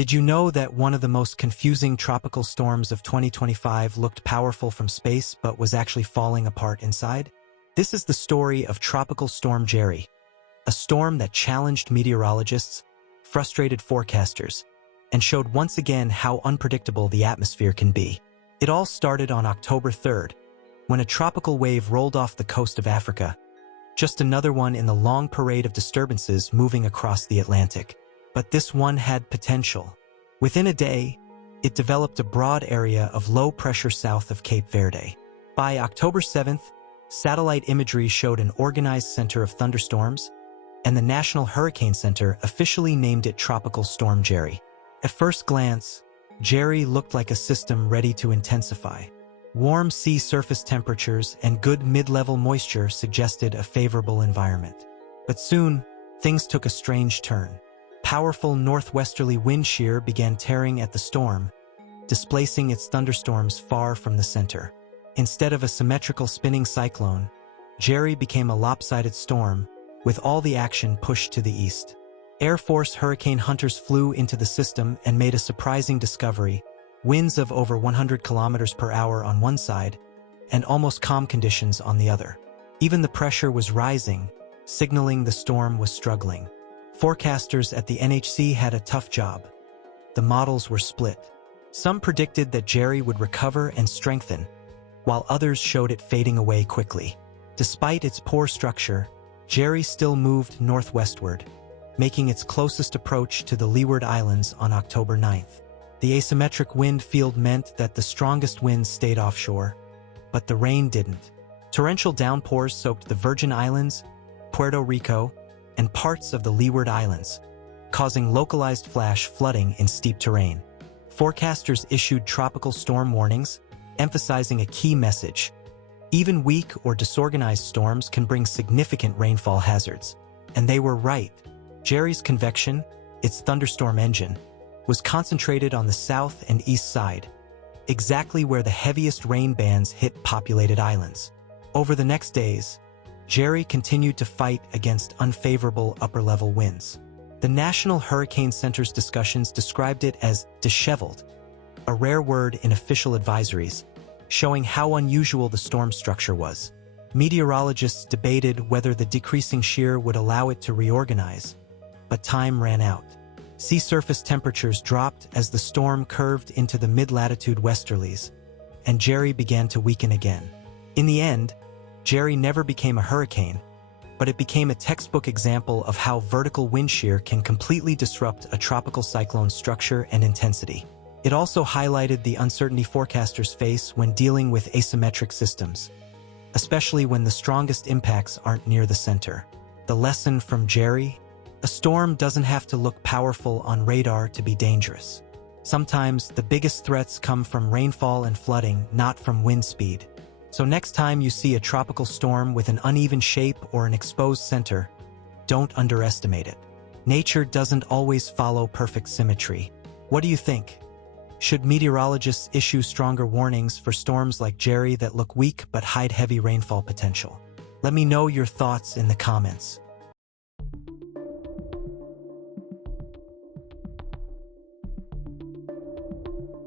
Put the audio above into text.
Did you know that one of the most confusing tropical storms of 2025 looked powerful from space but was actually falling apart inside? This is the story of Tropical Storm Jerry, a storm that challenged meteorologists, frustrated forecasters, and showed once again how unpredictable the atmosphere can be. It all started on October 3rd, when a tropical wave rolled off the coast of Africa, just another one in the long parade of disturbances moving across the Atlantic. But this one had potential. Within a day, it developed a broad area of low pressure south of Cape Verde. By October 7th, satellite imagery showed an organized center of thunderstorms, and the National Hurricane Center officially named it Tropical Storm Jerry. At first glance, Jerry looked like a system ready to intensify. Warm sea surface temperatures and good mid-level moisture suggested a favorable environment. But soon, things took a strange turn. Powerful northwesterly wind shear began tearing at the storm, displacing its thunderstorms far from the center. Instead of a symmetrical spinning cyclone, Jerry became a lopsided storm, with all the action pushed to the east. Air Force hurricane hunters flew into the system and made a surprising discovery: winds of over 100 kilometers per hour on one side, and almost calm conditions on the other. Even the pressure was rising, signaling the storm was struggling. Forecasters at the NHC had a tough job. The models were split. Some predicted that Jerry would recover and strengthen, while others showed it fading away quickly. Despite its poor structure, Jerry still moved northwestward, making its closest approach to the Leeward Islands on October 9th. The asymmetric wind field meant that the strongest winds stayed offshore, but the rain didn't. Torrential downpours soaked the Virgin Islands, Puerto Rico, and parts of the Leeward Islands, causing localized flash flooding in steep terrain. Forecasters issued tropical storm warnings, emphasizing a key message: even weak or disorganized storms can bring significant rainfall hazards. And they were right. Jerry's convection, its thunderstorm engine, was concentrated on the south and east side, exactly where the heaviest rain bands hit populated islands. Over the next days, Jerry continued to fight against unfavorable upper-level winds. The National Hurricane Center's discussions described it as disheveled, a rare word in official advisories, showing how unusual the storm structure was. Meteorologists debated whether the decreasing shear would allow it to reorganize, but time ran out. Sea surface temperatures dropped as the storm curved into the mid-latitude westerlies, and Jerry began to weaken again. In the end, Jerry never became a hurricane, but it became a textbook example of how vertical wind shear can completely disrupt a tropical cyclone's structure and intensity. It also highlighted the uncertainty forecasters face when dealing with asymmetric systems, especially when the strongest impacts aren't near the center. The lesson from Jerry: a storm doesn't have to look powerful on radar to be dangerous. Sometimes the biggest threats come from rainfall and flooding, not from wind speed. So next time you see a tropical storm with an uneven shape or an exposed center, don't underestimate it. Nature doesn't always follow perfect symmetry. What do you think? Should meteorologists issue stronger warnings for storms like Jerry that look weak but hide heavy rainfall potential? Let me know your thoughts in the comments.